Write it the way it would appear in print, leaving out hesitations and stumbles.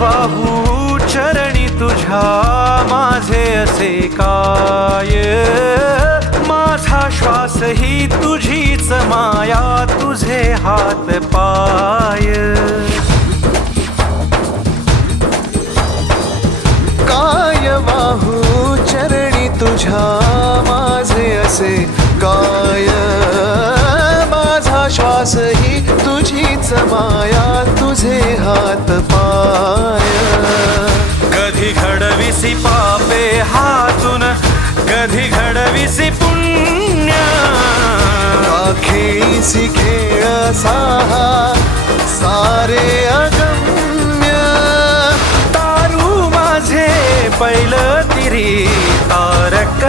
वाहू चरणी तुझ्या माझे असे काय, माझा श्वास ही तुझीच माया, तुझे हात पाय. काय वाहू चरणी तुझ्या माझे असे काय, माझा श्वास ही तुझीच माया, तुझे हात पाय. कधी घडविसी पापे हातून, कधी घडविसी पुण्य, खेळीसी खेळ साहा सारे अगम्य. तारू माझे पैल तिरी तारक